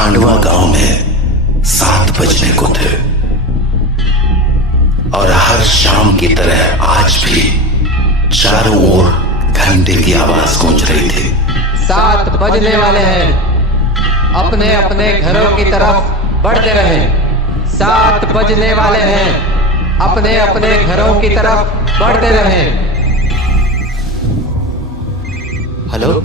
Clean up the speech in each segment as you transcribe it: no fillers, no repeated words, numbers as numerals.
खांडवा गांव में 7 बजने को थे और हर शाम की तरह आज भी चारों ओर घंटे की आवाज गूंज रही थी। 7 बजने वाले हैं, अपने अपने घरों की तरफ बढ़ते रहें। 7 बजने वाले हैं, अपने अपने घरों की तरफ बढ़ते रहें। हेलो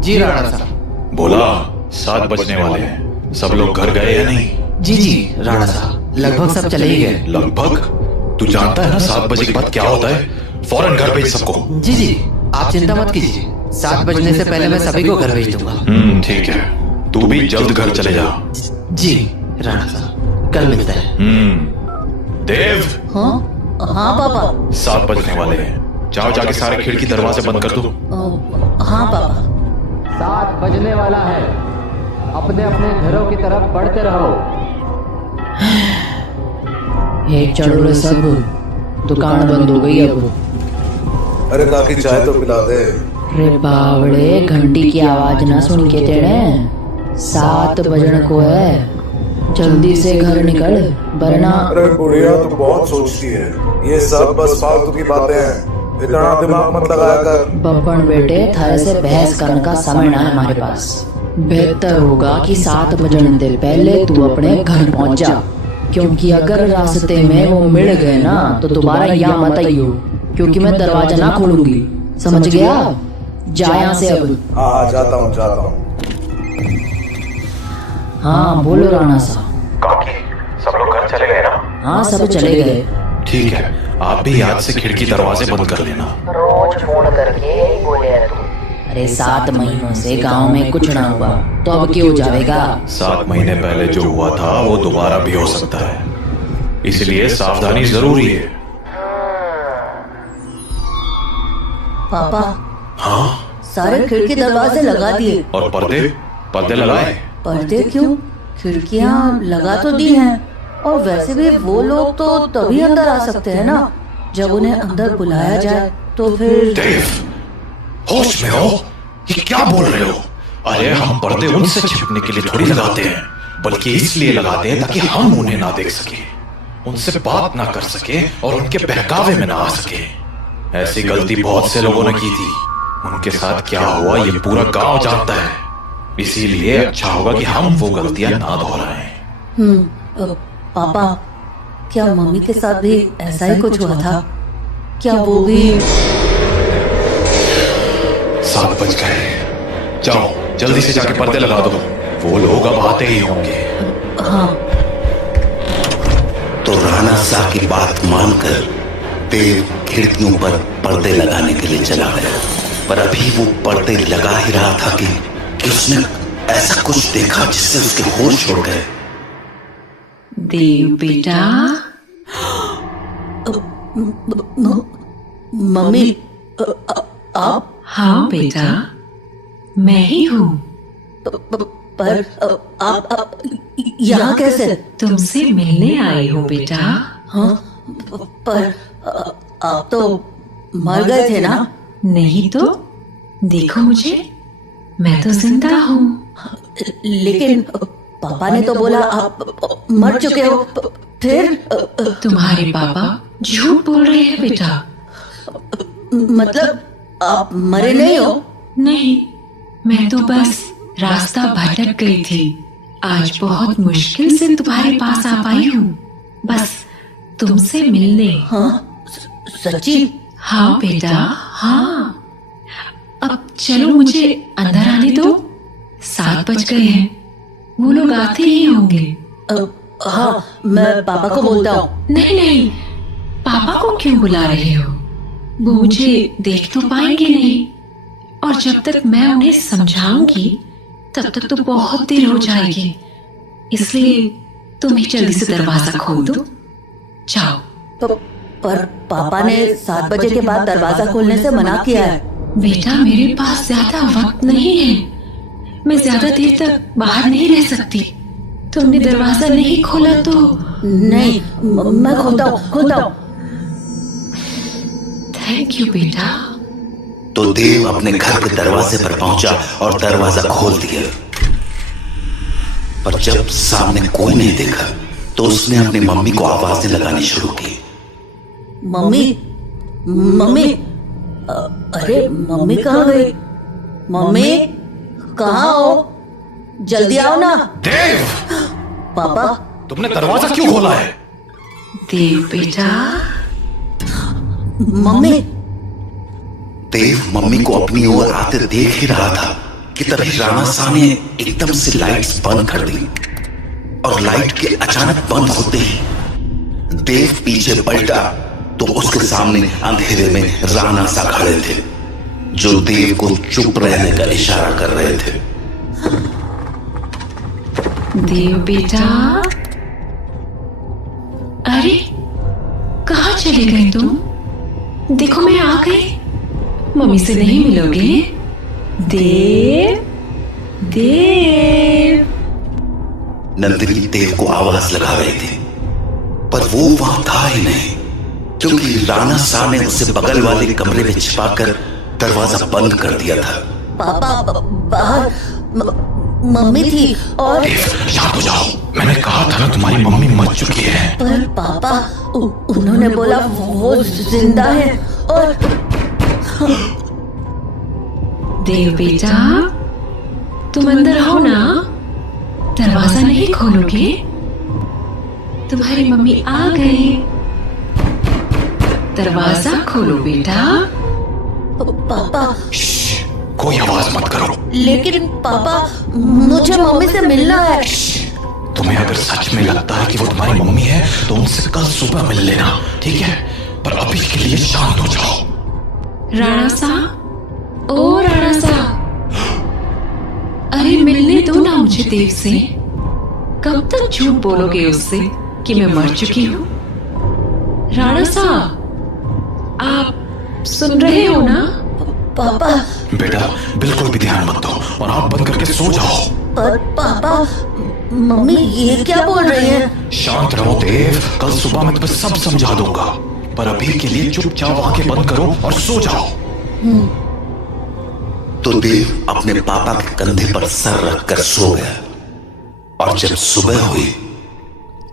जी राणा साहब। बोला 7 बजने वाले हैं, सब लोग घर गए या नहीं? जी राणा साहब, लगभग सब चले ही गए। लगभग? तू जानता है ना 7 बजे के बाद क्या होता है? फौरन घर भेज सबको। जी आप चिंता मत कीजिए, 7 बजने से पहले मैं सभी को घर भेज दूंगा। ठीक है, तू भी जल्द घर चले जा। जी राणा साहब, कल मिलते हैं। देव। हाँ पापा। 7 बजने वाले हैं, जाओ जाके सारे खिड़की दरवाजे बंद कर दो। हाँ पापा। 7 बजने वाला है, अपने अपने घरों की तरफ बढ़ते रहो। एक चढ़ो सब, दुकान बंद हो गई अब। अरे काकी चाय तो पिला दे। रे बावड़े, घंटी की आवाज ना सुन के तेरे 7 बजने को है, जल्दी से घर निकल वरना। अरे बुढ़िया तो बहुत सोचती है, ये सब बस फालतू की बातें हैं, इतना दिमाग मत लगाया कर। बब्बन बेटे, थारे से बहस करने का समय ना है हमारे पास। बेहतर होगा कि 7 बजने से पहले तू अपने घर पहुंच जा, क्योंकि अगर रास्ते में वो मिल गए ना तो दोबारा यहाँ मत आइयो, क्योंकि मैं दरवाजा ना खोलूंगी, समझ गया? जा यहाँ से अब। हाँ जाता हूँ। हाँ बोलो राणा साहब। काकी, सब लोग घर चले गए ना? हाँ सब चले गए। ठीक है, आप भी याद से खिड़की दरवाजे बंद कर लेना। रोज फोन करके बोले तू। अरे 7 महीनों से गांव में कुछ ना हुआ तो अब क्यों जाएगा? 7 महीने पहले जो हुआ था वो दोबारा भी हो सकता है, इसलिए सावधानी जरूरी है। पापा। हाँ? सारे खिड़की दरवाजे लगा दिए। और पर्दे लगाए? पर्दे क्यों? खिड़कियां लगा तो दी हैं, और वैसे भी वो लोग तो तभी अंदर आ सकते हैं ना जब उन्हें अंदर बुलाया जाए, तो फिर। देव, होश में हो? ये क्या बोल रहे हो? अरे हम पर्दे उनसे छिपने के लिए थोड़ी लगाते हैं, बल्कि इसलिए लगाते हैं ताकि हम उन्हें ना देख सके, उनसे बात ना कर सके और उनके बहकावे में ना आ सके। ऐसी गलती बहुत से लोगों ने की थी, उनके साथ क्या हुआ ये पूरा गांव जानता है, इसीलिए अच्छा होगा कि हम वो गलतियां ना दोहराएं। पापा, क्या मम्मी के साथ भी ऐसा ही कुछ हुआ था? क्या वो भी? 7 बज गए, जाओ जल्दी से जाके पर्दे लगा दो, वो लोग अब आते ही होंगे। हाँ। तो राणा साहब की बात मानकर देव खिड़कियों पर पर्दे लगाने के लिए चला गया, पर अभी वो पर्दे लगा ही रहा था कि उसने ऐसा कुछ देखा जिससे उसके होश उड़ गए। देव बेटा। मम्मी, आप? हाँ बेटा, मैं ही हूँ। पर आप यहाँ कैसे? तुमसे मिलने आई हूँ बेटा। हाँ, पर आप तो मर गए थे ना? नहीं तो देखो मुझे, मैं तो जिंदा हूँ। लेकिन पापा ने तो बोला आप मर चुके हो। फिर? तुम्हारे पापा झूठ बोल रहे हैं बेटा। मतलब आप मरे नहीं हो? नहीं, मैं तो बस रास्ता भटक गई थी, आज बहुत मुश्किल से तुम्हारे पास आ पाई हूँ, बस तुमसे मिलने। हाँ सच्ची? हाँ बेटा, हाँ। अब चलो मुझे अंदर आने दो, 7 बज गए हैं, वो लोग आते ही होंगे। हाँ, मैं पापा को बोलता हूँ। नहीं, पापा को क्यों बुला रहे हो? वो मुझे देख तो पाएंगे नहीं, और जब तक मैं उन्हें समझाऊंगी तब तक तो बहुत देर हो जाएगी, इसलिए तुम ही जल्दी से दरवाजा खोल दो, जाओ। पर पापा ने 7 बजे के बाद दरवाजा खोलने से मना किया है। बेटा, मेरे पास ज्यादा वक्त नहीं है, मैं ज्यादा देर तक बाहर नहीं रह सकती। तुमने दरवाजा नहीं खोला तो? नहीं, मैं खोलता हूँ। थैंक यू बेटा। तो देव अपने घर के दरवाजे पर पहुंचा और दरवाजा खोल दिया। पर जब सामने कोई नहीं देखा तो उसने अपनी मम्मी को आवाजें लगानी शुरू की। मम्मी, मम्मी, अरे मम्मी कहाँ गई? मम्मी कहाँ हो? जल्दी आओ ना। देव, पापा, तुमने दरवाजा क्यों खोला है? देव बेटा, मम्मी। देव मम्मी को अपनी ओर आते देख ही रहा था कि तभी राणा साह ने एकदम से लाइट्स बंद कर दी और लाइट के अचानक बंद होते ही देव पीछे पलटा तो उसके सामने अंधेरे में राणा साह खड़े थे, जो देव को चुप रहने का इशारा कर रहे थे। देव बेटा, अरे कहाँ चले गए तुम? देखो मैं आ गई। मम्मी से नहीं मिलोगे? देव, देव। नंदिनी देव को आवाज लगा रही थी पर वो वहां था ही नहीं, क्योंकि राणा साह ने उसे बगल वाले कमरे में छिपाकर दरवाजा बंद कर दिया था। पापा बाहर मम्मी थी और शांत हो जाओ, मैंने कहा था ना तुम्हारी मम्मी मर चुकी है। पर पापा उन्होंने बोला वो जिंदा है और देव बेटा, तुम अंदर हो ना? दरवाजा नहीं खोलोगे? तुम्हारी मम्मी आ गई। दरवाजा खोलो बेटा। पापा। कोई आवाज मत करो। लेकिन पापा, मुझे मम्मी से मिलना है। तुम्हें अगर सच में लगता है कि वो तुम्हारी मम्मी है तो उनसे कल सुबह मिल लेना, ठीक है? पर अभी के लिए शांत हो जाओ। राणा साह, ओ राणा साह, अरे मिलने दो ना मुझे देव से। कब तक झूठ बोलोगे उससे कि मैं मर चुकी हूँ? राणा साह, आप सुन रहे हो ना? पापा। बेटा बिल्कुल भी ध्यान मत दो और आंख बंद करके सो जाओ। पर पापा, मम्मी ये क्या बोल रही है? शांत रहो देव, कल सुबह मैं तुम्हें सब समझा दूंगा, पर अभी के लिए चुपचाप आंखें बंद करो और सो जाओ। तो देव अपने पापा के कंधे पर सर रखकर सो गया और जब सुबह हुई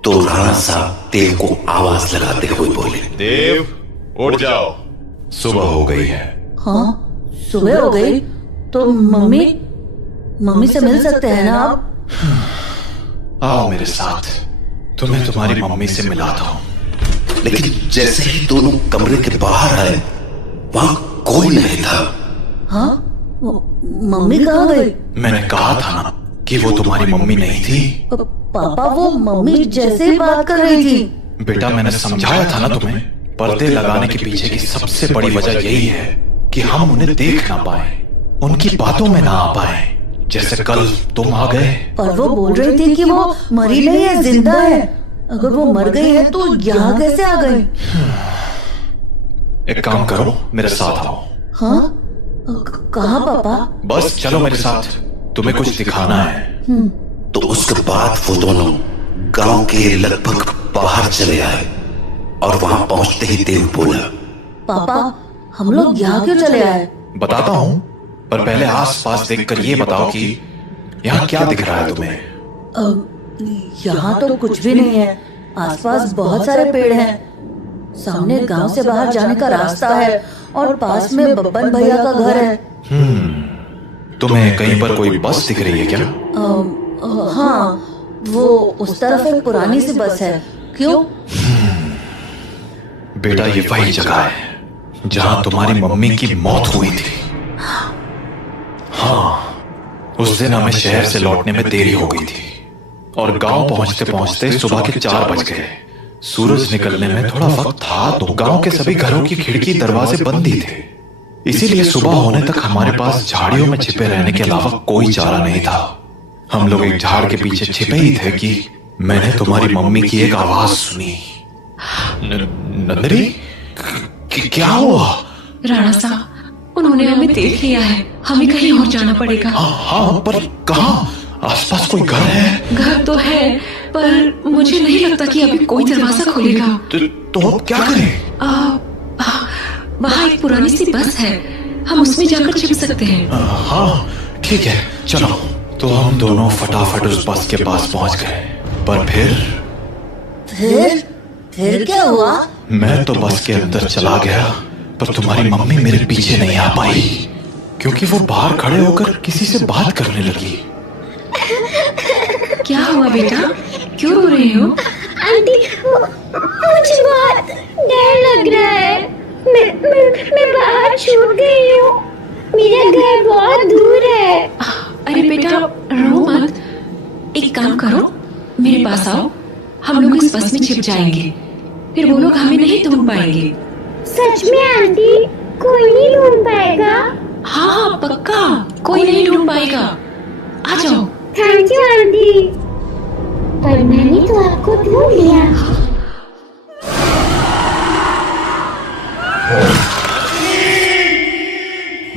तो राणा साहब देव को आवाज लगाते हुए बोले, देव उठ जाओ, सुबह हो गई है। हाँ, सुबह हो गई तो मम्मी से मिल सकते हैं ना आप? आओ मेरे साथ, तुम्हें तुम्हारी मम्मी से मिलाता हूँ। लेकिन जैसे ही दोनों कमरे के बाहर आए वहां कोई नहीं था। हाँ, मम्मी कहाँ गई? मैंने कहा था ना कि वो तुम्हारी मम्मी नहीं थी। पापा, वो मम्मी जैसे ही बात कर रही थी। बेटा मैंने समझाया था ना तुम्हें, पर्दे लगाने के पीछे की सबसे बड़ी वजह यही है कि हम उन्हें देख ना पाए, उनकी बातों में ना आ पाए। जैसे कल तुम आ गए। पर वो बोल रही थी कि वो मरी नहीं है, जिंदा है। अगर वो मर गई है तो यहाँ कैसे आ गई? एक काम करो, मेरे साथ आओ। हाँ, कहाँ पापा? बस चलो मेरे साथ, तुम्हें कुछ दिखाना है। तो उसके बाद वो दोनों गांव के लगभग बाहर चले आए और वहां पहुंचते ही देव बोला, पापा हम लोग यहाँ क्यों चले आए? बताता हूँ, पर पहले आस-पास देखकर ये बताओ कि यहाँ क्या दिख रहा है तुम्हें? यहाँ तो कुछ भी नहीं है। आसपास बहुत सारे पेड़ हैं। सामने गांव से बाहर जाने का रास्ता है और पास में बब्बन भैया का घर है। तुम्हें कहीं पर कोई बस दिख रही है क्या? हाँ, वो उस तरफ एक पुरानी सी बस है। क्यों? बेटा ये वही जगह है जहाँ तुम्हारी मम्मी की मौत हुई थी। हाँ, उस दिन हमें शहर से लौटने में देरी हो गई थी और गांव पहुंचते पहुंचते सुबह के 4 बज गए। सूरज निकलने में थोड़ा वक्त था तो गांव के सभी घरों की खिड़की दरवाजे बंद ही थे, इसीलिए सुबह होने तक हमारे पास झाड़ियों में छिपे रहने के अलावा कोई चारा नहीं था। हम लोग एक झाड़ के पीछे छिपे ही थे कि मैंने तुम्हारी मम्मी की एक आवाज सुनी। नंदिनी, क्या हुआ? राणा साहब, उन्होंने हमें देख लिया है, हमें कहीं और जाना पड़ेगा। हाँ, पर कहाँ? आसपास कोई घर है? घर तो है, पर मुझे नहीं लगता कि अभी कोई दरवाजा खोलेगा। तो अब क्या करें? वहाँ एक पुरानी सी बस है, हम उसमें जाकर छिप सकते हैं। हाँ ठीक है, चलो तो हम दोनों फटाफट उस बस के पास पहुंच गए। पर फिर क्या हुआ? मैं तो बस के अंदर चला गया, पर तुम्हारी मम्मी मेरे पीछे नहीं आ पाई, क्योंकि वो बाहर खड़े होकर किसी से बात करने लगी। क्या हुआ बेटा, क्यों रो रहे हो? आंटी, मुझे बहुत डर लग रहा है। मैं बाहर छूट गई हूँ। मेरा घर बहुत दूर है। अरे बेटा रो मत, एक काम करो, मेरे पास आओ, हम लोग इस बस में छिप जाएंगे, फिर वो लोग हमें नहीं ढूंढ पाएंगे। सच में आंटी, कोई नहीं ढूंढ पाएगा? हाँ हाँ पक्का, कोई नहीं ढूंढ पाएगा। आ जाओ। थैंक यू आंटी, पर मैंने तो आपको ढूंढ लिया।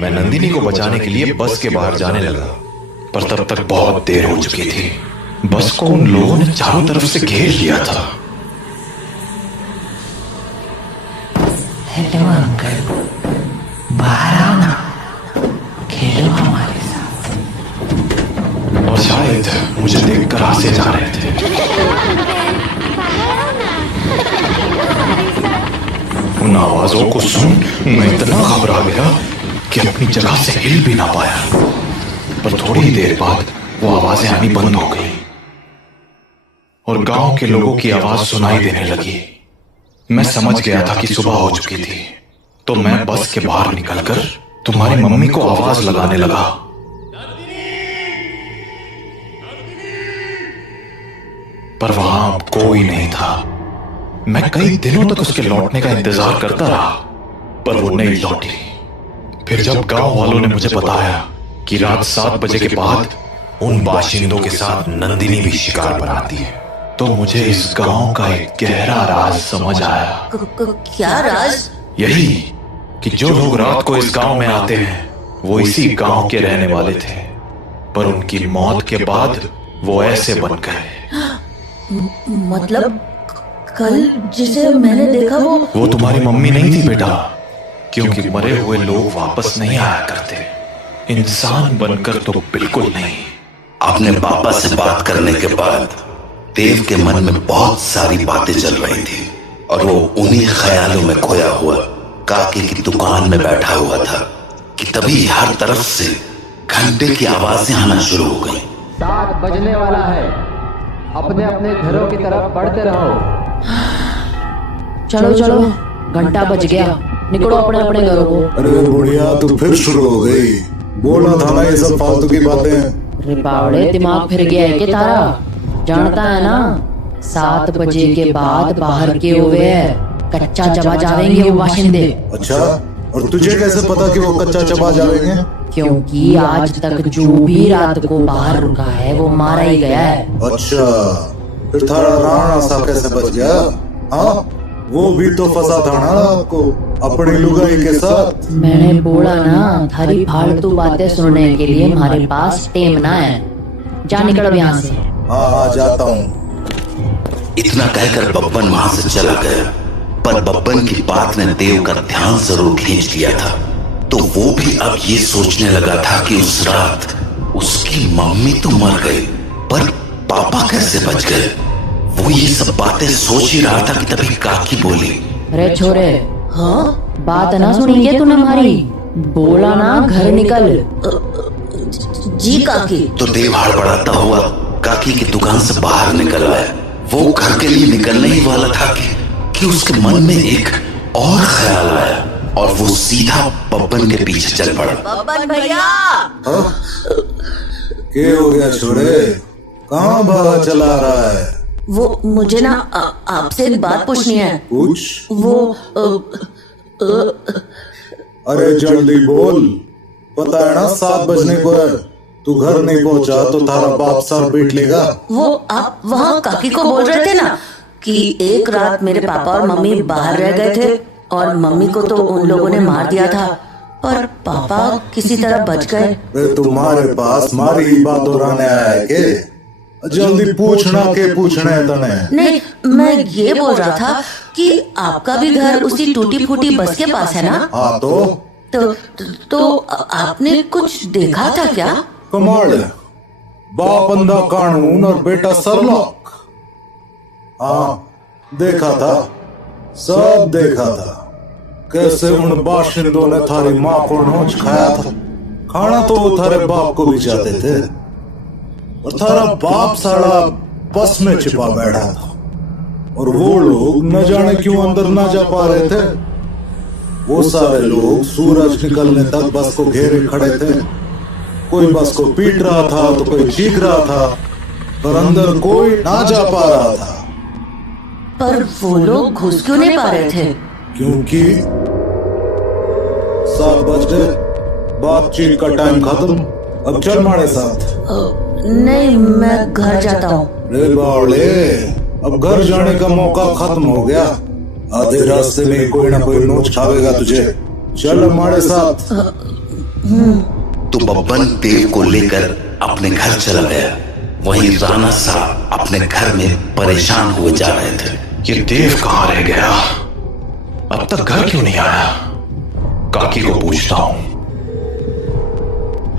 मैं नंदिनी को बचाने के लिए बस के बाहर जाने लगा, पर तब तक बहुत देर हो चुकी थी। बस को उन लोगों ने चारों तरफ से घेर लिया था। हेलो अंकल, बाहर आओ ना, खेलो हमारे साथ। और शायद मुझे देखकर हंसे जा रहे थे। उन आवाजों को सुन मैं इतना घबरा गया कि अपनी जगह से हिल भी ना पाया। पर थोड़ी ही देर बाद वो आवाजें आनी बंद हो गई और गांव के लोगों की आवाज सुनाई देने लगी। मैं समझ गया था कि सुबह हो चुकी थी, तो मैं बस के बाहर निकलकर तुम्हारी मम्मी को आवाज लगाने लगा। पर वहां कोई नहीं था। मैं कई दिनों तक उसके लौटने का इंतजार करता रहा, पर वो नहीं लौटी। फिर जब गांव वालों ने मुझे बताया कि रात 7 बजे के बाद उन बाशिंदों के साथ नंदिनी भी शिकार पर आती है, तो मुझे इस गांव का एक गहरा राज समझ आया। क्या राज? यही कि जो लोग रात को इस गांव में आते हैं वो इसी गांव के रहने वाले थे, पर उनकी मौत के बाद वो ऐसे बन गए। मतलब कल जिसे मैंने देखा वो तुम्हारी मम्मी नहीं थी बेटा, क्योंकि मरे हुए लोग वापस नहीं आया करते, इंसान बनकर तो बिल्कुल नहीं। अपने पापा से बात करने के बाद देव के मन में बहुत सारी बातें चल रही थी और वो उन्हीं ख्यालों में खोया हुआ काकी की दुकान में बैठा हुआ था कि तभी हर तरफ से घंटे की आवाजें आना शुरू हो गई। 7 बजने वाला है, अपने अपने घरों की तरफ बढ़ते रहो। चलो चलो, घंटा बज गया, निकलो अपने अपने घरों को। अरे बुढ़िया, तू फिर शुरू हो गई। बोला था ना ये सब फालतू की बातें। अरे बावड़े, दिमाग फिर गया है कि तारा? जानता है ना, 7 बजे के बाद बाहर के हुए कच्चा चबा जाएंगे वो बाशिंदे। अच्छा, और तुझे कैसे पता कि वो कच्चा चबा जाएंगे? क्योंकि आज तक जो भी रात को बाहर रुका है वो मारा ही गया है। अच्छा, फिर थारा राणा सा कैसे बच गया? हाँ, वो भी तो फंसा था ना आपको अपनी लुगाई के साथ। मैंने बोला ना, थारी फालतू बातें सुनने के लिए हमारे पास टेम ना है। जा निकल यहाँ से। हाँ, जाता हूँ। इतना कहकर बब्बन वहां से चला गया, पर बब्बन की बात ने देव का ध्यान जरूर खींच लिया था। तो वो भी अब ये सोचने लगा था कि उस रात उसकी मम्मी तो मर गई, पर पापा कैसे बच गए। वो ये सब बातें सोच ही रहा था कि तभी काकी बोली, अरे छोरे, हाँ बात ना सुनी क्या तूने हमारी? बोला ना घर निकल। जी काकी। तो देव हड़बड़ाता हुआ काकी की दुकान से बाहर निकल आया। वो घर के लिए निकलने ही वाला था कि उसके मन में एक और ख्याल आया और वो सीधा बब्बन के पीछे चल पड़ा। बब्बन भैया, क्या हो गया छोरे? कहाँ भागा चला रहा है? वो मुझे ना आपसे एक बात पूछनी है। पूछ। वो अरे जल्दी बोल, पता है ना 7 बजने को है। तू घर नहीं पहुंचा तो तारा बाप सर पीट लेगा। वो आप वहाँ काकी को बोल रहे थे ना कि एक रात मेरे पापा और मम्मी बाहर रह गए थे और मम्मी को तो उन लोगों ने मार दिया था, पर पापा किसी तरह बच गए। तुम्हारे पास मारी ही बात दोहराने आया है के? जल्दी पूछना के पूछना है तने? नहीं, मैं ये बोल रहा था कि आपका भी घर उसी टूटी फूटी बस के पास है ना? हाँ, तो आपने कुछ देखा था क्या? कमाल, बाप अंधा कानून और बेटा सरलॉक। हाँ देखा था, सब देखा था, कैसे उन बाशिंदों ने थारी माँ को नोच खाया था। खाना तो वो थारे बाप को भी चाहते थे, और थारा बाप साड़ा बस में छिपा बैठा था, और वो लोग न जाने क्यों अंदर ना जा पा रहे थे। वो सारे लोग सूरज निकलने तक बस को घेरे खड़े थे। कोई बस को पीट रहा था तो कोई चीख रहा था, पर अंदर कोई ना जा पा रहा था। पर वो लोग घुस क्यों नहीं पा रहे थे? क्योंकि 7 बज गए, बातचीत का टाइम खत्म। अब चल हमारे साथ। नहीं, मैं घर जाता हूँ। रे बावले, अब घर जाने का मौका खत्म हो गया। आधे रास्ते में कोई ना कोई नोच खावेगा तुझे। चल हमारे साथ। तो बब्बन देव को लेकर अपने घर चला गया। वहीं राणा साहब अपने घर में परेशान हुए जा रहे थे। ये देव कहाँ रह गया? अब तक घर क्यों नहीं आया? काकी को पूछता हूँ।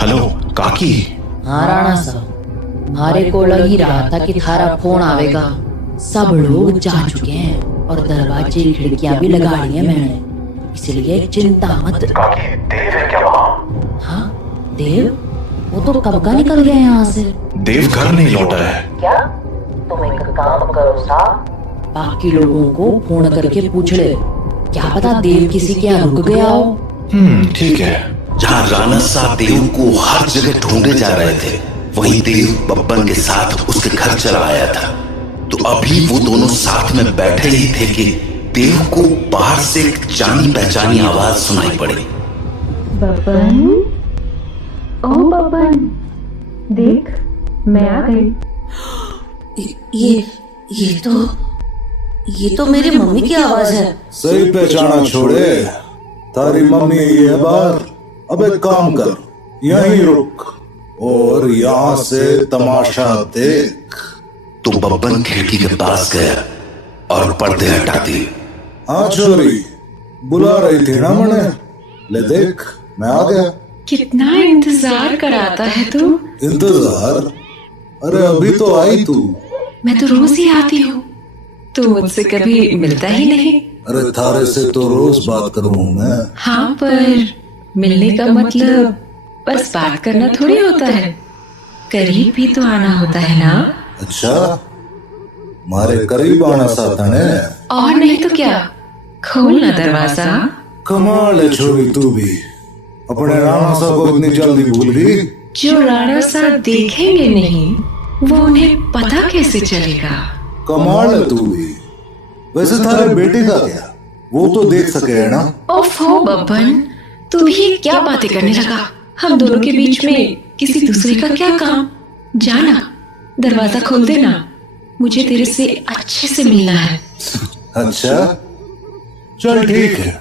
हेलो काकी। हाँ राणा साहब, हमारे को लग ही रहा था कि थारा फोन आवेगा। सब लोग जा चुके हैं और दरवाजे खिड़कियां भी लगा ली है मैंने, इसलिए चिंता मत। काकी, देव है क्या वहाँ? हाँ देव, वो तो कब का निकल गया यहाँ से। देव घर नहीं लौटा है क्या? तुम एक काम करो साहब, बाकी लोगों को फोन करके पूछ ले, क्या पता देव किसी के यहाँ रुक गया हो। ठीक है। जहाँ राणा साहब देव को हर जगह ढूंढे जा रहे थे, वहीं देव बब्बन के साथ उसके घर चला आया था। तो अभी वो दोनों साथ में बैठे ही थे कि देव को बाहर से एक जानी पहचानी आवाज सुनाई पड़ी। बब्बन, ओ बब्बन, देख मैं आ गई। ये तो मेरी मम्मी की आवाज है। सही पहचाना छोड़े, तारी मम्मी ये बार। अब एक काम कर, यहीं रुक और यहाँ से तमाशा देख। तो बब्बन खिड़की के पास गया और पर्दे हटा दिए। हाँ छोरी, बुला रही थी ना मने, ले देख मैं आ गया। कितना इंतजार कराता है तू? इंतजार? अरे अभी तो आई तू। मैं तो रोज ही आती हूँ, तू मुझसे कभी मिलता ही नहीं। अरे थारे से तो रोज बात करूँ मैं। हाँ, पर मिलने का मतलब बस बात करना थोड़ी होता है, करीब भी तो आना होता है ना। अच्छा, मारे करीब आना चाहता है? और नहीं तो क्या, खोल ना दरवाजा। कमाल है छोरी, तू भी अपने राणा साहब को इतनी जल्दी भूल गई। जो राणा साहब देखेंगे नहीं, वो उन्हें पता कैसे चलेगा? कमाल है तू भी। वैसे थारे बेटे का क्या, वो तो देख सके है ना। ओफो बब्बन, तू भी क्या बातें करने लगा? हम दोनों के बीच में किसी दूसरे का क्या काम? जाना, दरवाजा खोल देना, मुझे तेरे से अच्छे से मिलना है। अच्छा चल ठीक है,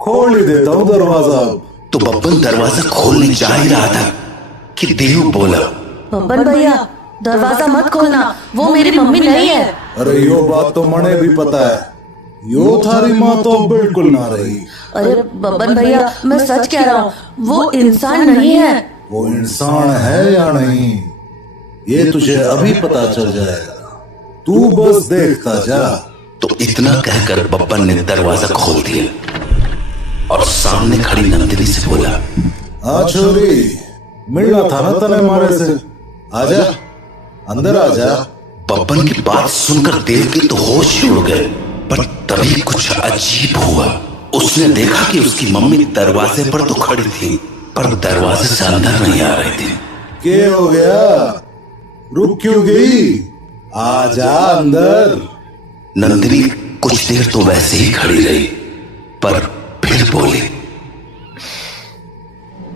खोल ही देता हूँ दरवाजा। तो बब्बन दरवाजा खोलने जा ही रहा था कि देव बोला, बब्बन भैया दरवाजा मत खोलना, वो मेरी मम्मी नहीं है। अरे यो बात तो मने भी पता है, यो थारी माँ तो बिल्कुल ना रही। अरे बब्बन भैया, मैं सच कह रहा हूँ, वो इंसान नहीं है। वो इंसान है या नहीं, ये तुझे अभी पता चल जाएगा, तू बस देखता जा। तो इतना कहकर बब्बन ने दरवाजा खोल दिया और सामने खड़ी नंदिनी से बोला, हाँ छोरी, मिलना था ना तने हमारे से, आजा अंदर आजा। बब्बन की बात सुनकर देव के तो होश ही उड़ गए, पर तभी कुछ अजीब हुआ। उसने देखा कि उसकी मम्मी दरवाजे पर तो खड़ी थी, पर दरवाजे से अंदर नहीं आ रही थी। क्या हो गया, रुक क्यों गई? आजा अंदर। नंदिनी कुछ देर तो वैसे ही खड़ी रही, पर फिर बोली,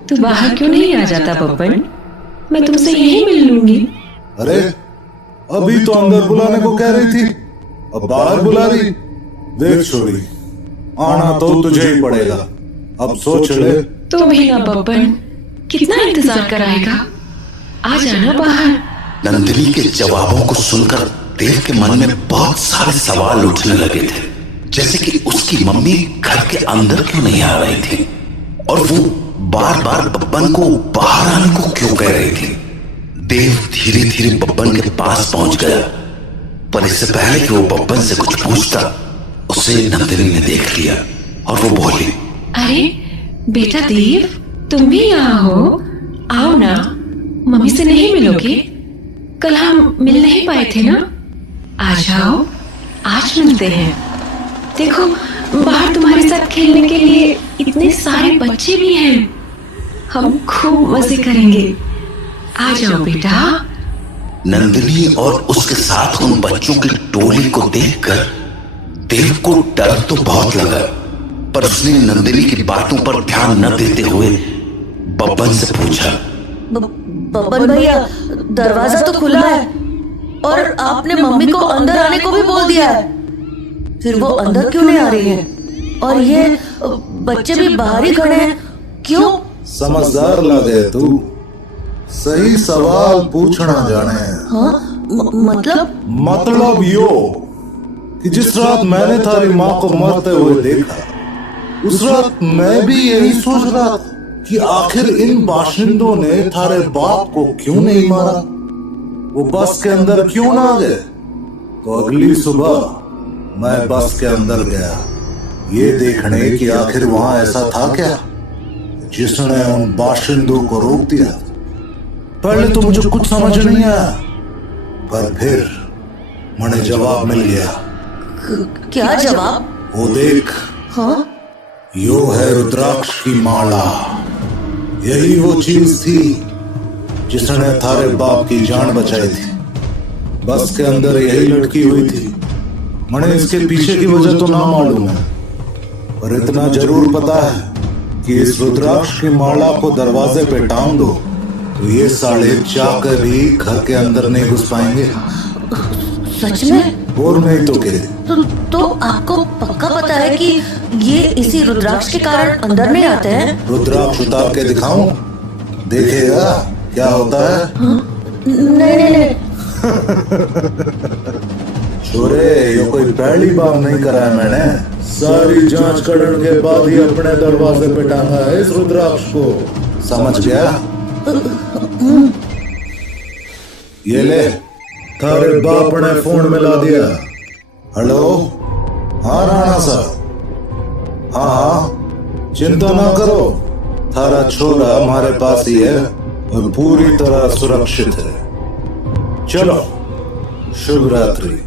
तू बाहर क्यों नहीं आ जाता बब्बन? मैं तुमसे यही मिल लूंगी। अरे अभी तो अंदर बुलाने को कह रही थी, अब बाहर बुला रही। देख छोरी, आना तो तुझे ही पड़ेगा, अब सोच ले। तो भी ना बब्बन, कितना इंतजार कराएगा? आ जाना बाहर। नंदिनी के जवाबों को सुनकर देव के मन में बहुत सारे सवाल उठने लगे थे, जैसे कि उसकी मम्मी घर के अंदर क्यों नहीं आ रही थी, और वो बार बार बब्बन को बाहर आने को क्यों कह रही थी। देव धीरे धीरे बब्बन के पास पहुंच गया, पर इससे पहले कि वो बब्बन से कुछ पूछता, उसे नंदिनी ने देख लिया और वो बोली, अरे बेटा देव, तुम भी यहाँ हो? आओ ना, मम्मी से नहीं मिलोगे? कल हम मिल नहीं पाए थे ना? आ जाओ, आज मिलते हैं। देखो, बाहर तुम्हारे साथ खेलने के लिए इतने सारे बच्चे भी हैं। हम खूब मजे करेंगे। आ जाओ बेटा। नंदिनी और उसके साथ उन बच्चों की टोली को देखकर देव को डर तो बहुत लगा, पर उसने नंदिनी की बातों पर ध्यान न देते हुए बब्बन से पूछा, बब्बन भैया, दरवाजा तो खुला है और आपने मम्मी को अंदर आने को भी बोल दिया है, फिर वो अंदर क्यों नहीं आ रही है? और ये बच्चे भी बाहर ही खड़े हैं, क्यों? समझदार लगे तू, सही सवाल पूछना जाने। हाँ? मतलब यो कि जिस रात मैंने थारी माँ को मरते हुए देखा, उस रात मैं भी यही सोच रहा था कि आखिर इन बाशिंदों ने थारे बाप को क्यों नहीं मारा, वो बस के अंदर क्यों ना गए। तो अगली सुबह मैं बस के अंदर गया, ये देखने कि आखिर वहां ऐसा था क्या जिसने उन बाशिंदों को रोक दिया। पहले तो मुझे कुछ समझ नहीं आया, पर फिर मुझे जवाब मिल गया। क्या जवाब? वो देख। हाँ? यो है रुद्राक्ष की माला, यही वो चीज थी जिसने थारे बाप की जान बचाई थी। बस के अंदर यही लटकी हुई थी। मुझे इसके पीछे की वजह तो ना मालूम है, पर इतना जरूर पता है कि इस रुद्राक्ष की माला को दरवाजे पे टांग दो तो ये साले चाकर भी घर के अंदर नहीं घुस पाएंगे। सच में? और नहीं तो क्या? तो आपको पक्का पता है कि ये इसी रुद्राक्ष के कारण अंदर नहीं आते हैं? रुद्राक्ष उतार के दिखाऊं, देखेगा क्या होता है? नहीं। छोरे, ये कोई पहली बार नहीं करा है मैंने। सारी जांच करने के बाद ही अपने दरवाजे पे टांगा है इस रुद्राक्ष को, समझ गया? ये ले, थारे बाप ने फोन मिला दिया। हेलो, हाँ राणा साहब। हाँ, चिंता ना करो, थारा छोरा हमारे पास ही है और पूरी तरह सुरक्षित है। चलो, शुभ रात्रि।